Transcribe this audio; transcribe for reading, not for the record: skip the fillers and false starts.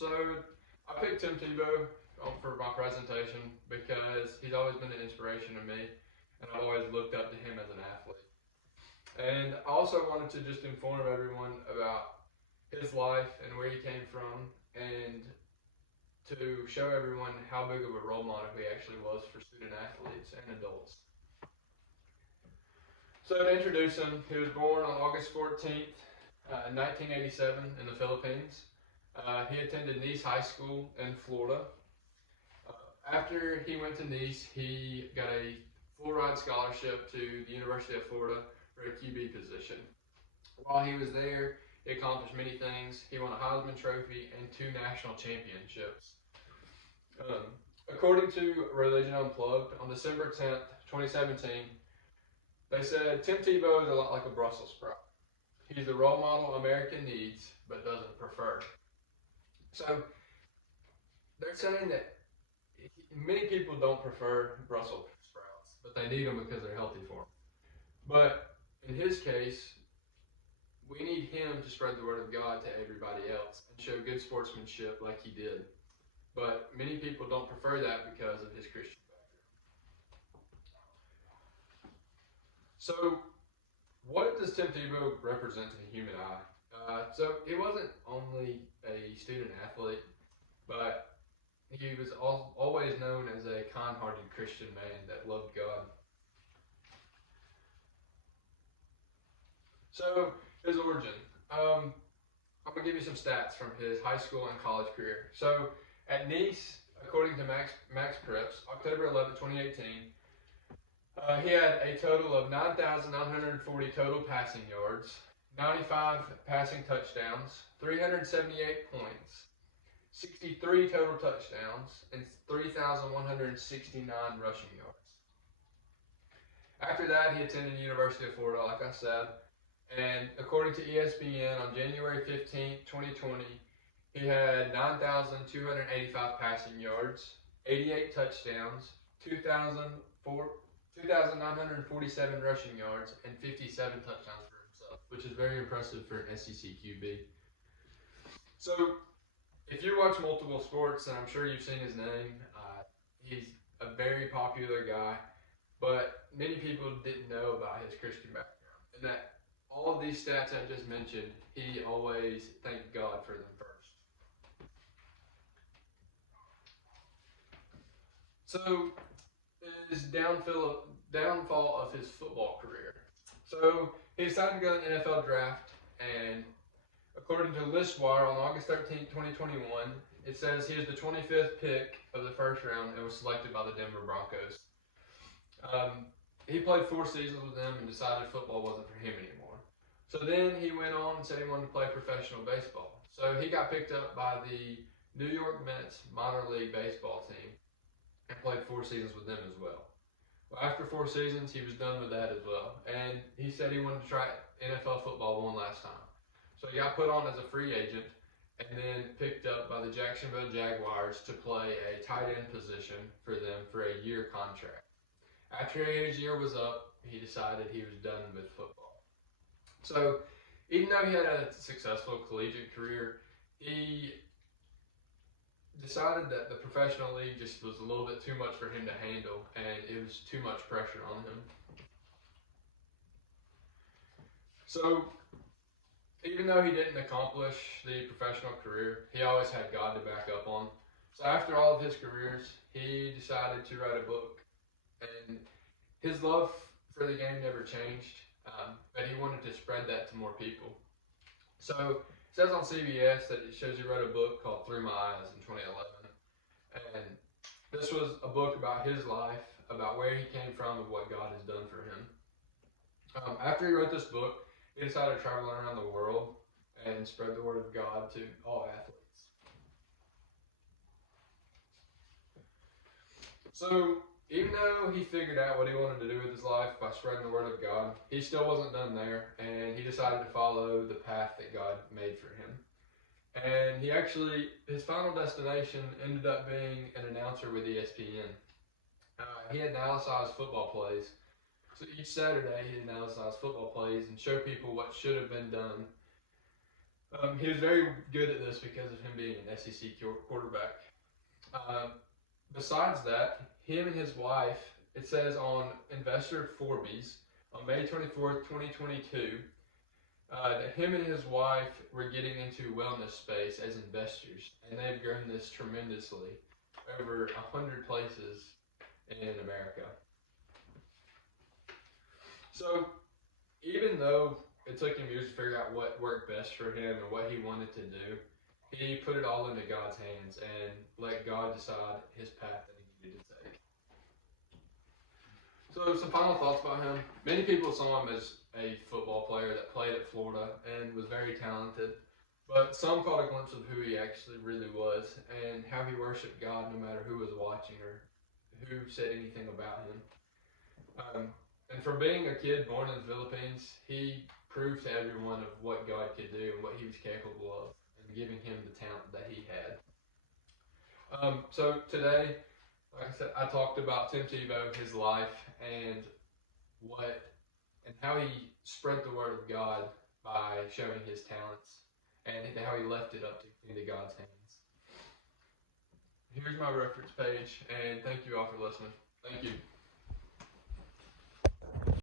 So I picked Tim Tebow for my presentation because he's always been an inspiration to me, and I've always looked up to him as an athlete. And I also wanted to just inform everyone about his life and where he came from, and to show everyone how big of a role model he actually was for student athletes and adults. So to introduce him, he was born on August 14th, 1987 in the Philippines. He attended Nice High School in Florida. After he went to Nice, he got a full ride scholarship to the University of Florida for a QB position. While he was there, he accomplished many things. He won a Heisman Trophy and 2 national championships. According to Religion Unplugged, on December 10th, 2017, they said Tim Tebow is a lot like a Brussels sprout. He's the role model America needs, but doesn't prefer. So they're saying that many people don't prefer Brussels sprouts, but they need them because they're healthy for them. But in his case, we need him to spread the word of God to everybody else and show good sportsmanship like he did. But many people don't prefer that because of his Christian background. So what does Tim Tebow represent to the human eye? So he wasn't only a student athlete, but he was always known as a kind-hearted Christian man that loved God. So his origin. I'm going to give you some stats from his high school and college career. So at Nice, according to Max Preps, October 11, 2018, he had a total of 9,940 total passing yards, 95 passing touchdowns, 378 points, 63 total touchdowns, and 3,169 rushing yards. After that, he attended the University of Florida, like I said, and according to ESPN, on January 15, 2020, he had 9,285 passing yards, 88 touchdowns, 2,947 rushing yards, and 57 touchdowns for himself, which is very impressive for an SEC QB. So, if you watch multiple sports, and I'm sure you've seen his name, he's a very popular guy, but many people didn't know about his Christian background, and that all of these stats I just mentioned, he always thanked God for them first. So, his downfall of his football career. So, he decided to go to the NFL draft, and according to ListWire, on August 13, 2021, it says he was the 25th pick of the first round and was selected by the Denver Broncos. He played 4 seasons with them and decided football wasn't for him anymore. So then he went on and said he wanted to play professional baseball. So he got picked up by the New York Mets minor league baseball team and played 4 seasons with them as well. Well, after 4 seasons, he was done with that as well. And he said he wanted to try NFL football one last time. So he got put on as a free agent and then picked up by the Jacksonville Jaguars to play a tight end position for them for a year contract. After his year was up, he decided he was done with football. So even though he had a successful collegiate career, he decided that the professional league just was a little bit too much for him to handle, and it was too much pressure on him. So even though he didn't accomplish the professional career, he always had God to back up on. So after all of his careers, he decided to write a book. And his love for the game never changed, but he wanted to spread that to more people. So it says on CBS that it shows he wrote a book called Through My Eyes in 2011. And this was a book about his life, about where he came from and what God has done for him. After he wrote this book, he decided to travel around the world and spread the word of God to all athletes. So even though he figured out what he wanted to do with his life by spreading the word of God, he still wasn't done there, and he decided to follow the path that God made for him. And his final destination ended up being an announcer with ESPN. He had analyzed football plays. So each Saturday he'd analyze football plays and show people what should have been done He was very good at this because of him being an SEC quarterback. Besides that, him and his wife, it says on Investor Forbes on May 24th, 2022, that him and his wife were getting into wellness space as investors, and they've grown this tremendously over 100 places in America. So, even though it took him years to figure out what worked best for him and what he wanted to do, he put it all into God's hands and let God decide his path that he needed to take. So some final thoughts about him. Many people saw him as a football player that played at Florida and was very talented, but some caught a glimpse of who he actually really was and how he worshiped God no matter who was watching or who said anything about him. And from being a kid born in the Philippines, he proved to everyone of what God could do and what he was capable of, and giving him the talent that he had. So today, like I said, I talked about Tim Tebow, his life, and how he spread the word of God by showing his talents, and how he left it up into God's hands. Here's my reference page, and thank you all for listening. Thank you.